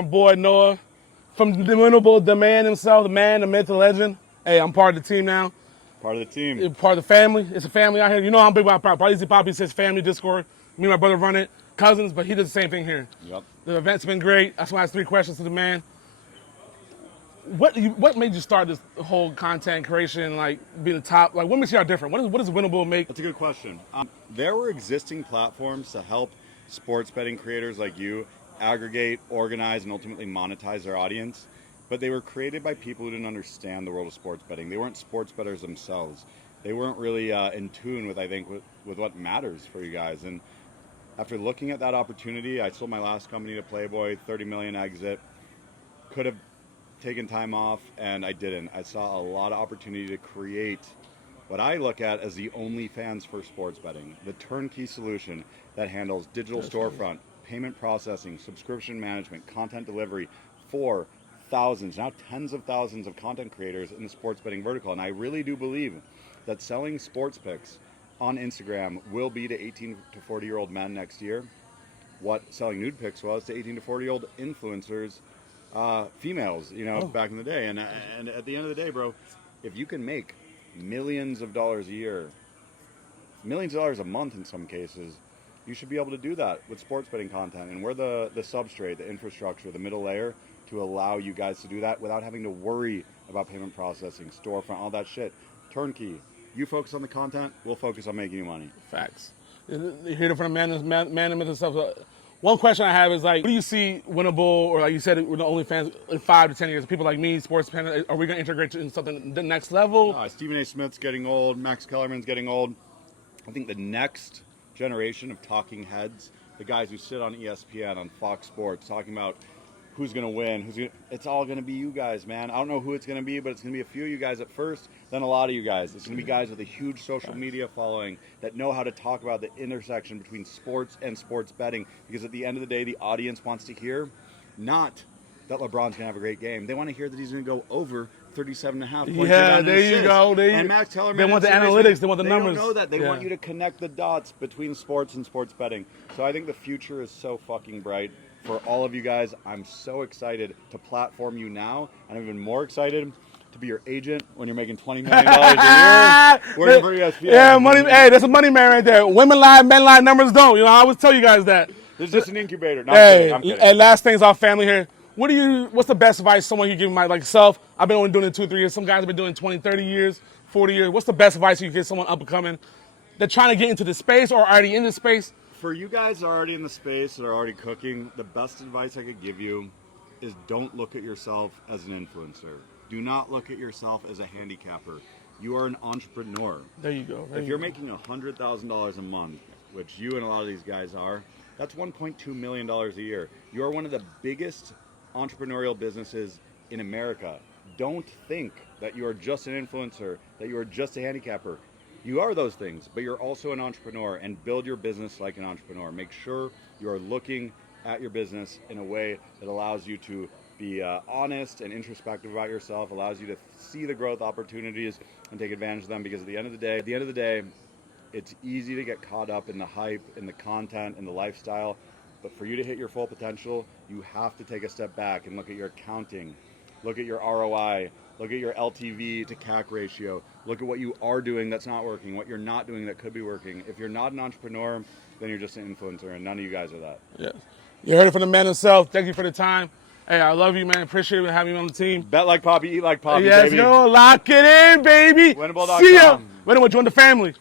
My boy Noah, from the Winnable, the man himself, the man, the myth, the legend. Hey, I'm part of the team now. Part of the team. Part of the family. It's a family out here. You know how big my Poppy says family Discord. Me and my brother run it. Cousins, but he does the same thing here. Yep. The event's been great. That's why I asked 3 questions to the man. What made you start this whole content creation, like being the top? Like, what makes y'all different? What does Winnable make? That's a good question. There were existing platforms to help sports betting creators like you aggregate, organize, and ultimately monetize their audience. But they were created by people who didn't understand the world of sports betting. They weren't sports bettors themselves. They weren't really in tune with, I think, with what matters for you guys. And after looking at that opportunity, I sold my last company to Playboy, 30 million exit. Could have taken time off, and I didn't. I saw a lot of opportunity to create what I look at as the OnlyFans for sports betting, the turnkey solution that handles digital storefront, payment processing, subscription management, content delivery for thousands, now tens of thousands of content creators in the sports betting vertical. And I really do believe that selling sports picks on Instagram will be to 18 to 40-year-old men next year what selling nude pics was to 18 to 40-year-old influencers, females, back in the day. And at the end of the day, bro, if you can make millions of dollars a year, millions of dollars a month in some cases, you should be able to do that with sports betting content. And we're the substrate, the infrastructure, the middle layer to allow you guys to do that without having to worry about payment processing, storefront, all that shit. Turnkey. You focus on the content, we'll focus on making you money. Facts. You hear it from the man and stuff. One question I have is, like, what do you see Winnable, or like you said, with the OnlyFans in 5 to 10 years? People like me, sports fans, are we going to integrate in something the next level? Stephen A. Smith's getting old. Max Kellerman's getting old. I think the next generation of talking heads, the guys who sit on ESPN, on Fox Sports, talking about who's going to win, it's all going to be you guys, man. I don't know who it's going to be, but it's going to be a few of you guys at first, then a lot of you guys. It's going to be guys with a huge social media following that know how to talk about the intersection between sports and sports betting, because at the end of the day, the audience wants to hear not that LeBron's going to have a great game. They want to hear that he's going to go over 37.5 points. Yeah, there you go. And Max Kellerman, they want the analytics. They want the numbers. They don't know that. They want you to connect the dots between sports and sports betting. So I think the future is so fucking bright for all of you guys. I'm so excited to platform you now, and I'm even more excited to be your agent when you're making $20 million a year. Working for ESPN. Yeah, money. Hey, that's a money man right there. Women lie, men lie, numbers don't. I always tell you guys that. This is just an incubator. No, hey, I'm kidding. And last thing's our family here. What's the best advice someone you give like yourself? I've been only doing it 2 or 3 years. Some guys have been doing 20, 30 years, 40 years. What's the best advice you give someone up and coming? They're trying to get into the space or already in the space. For you guys that are already in the space, that are already cooking, the best advice I could give you is don't look at yourself as an influencer. Do not look at yourself as a handicapper. You are an entrepreneur. There you go. If you're making $100,000 a month, which you and a lot of these guys are, that's $1.2 million a year. You are one of the biggest entrepreneurial businesses in America. Don't think that you are just an influencer, that you are just a handicapper. You are those things, but you're also an entrepreneur, and build your business like an entrepreneur. Make sure you are looking at your business in a way that allows you to be honest and introspective about yourself, allows you to see the growth opportunities and take advantage of them, because at the end of the day, it's easy to get caught up in the hype, in the content, in the lifestyle. But for you to hit your full potential, you have to take a step back and look at your accounting, look at your ROI, look at your LTV to CAC ratio, look at what you are doing that's not working, what you're not doing that could be working. If you're not an entrepreneur, then you're just an influencer, and none of you guys are that. Yeah. You heard it from the man himself. Thank you for the time. Hey, I love you, man. Appreciate having you on the team. Bet like Poppy, eat like Poppy, yes, baby. Yes, lock it in, baby. Winnable.com. See ya. Winnable, join the family.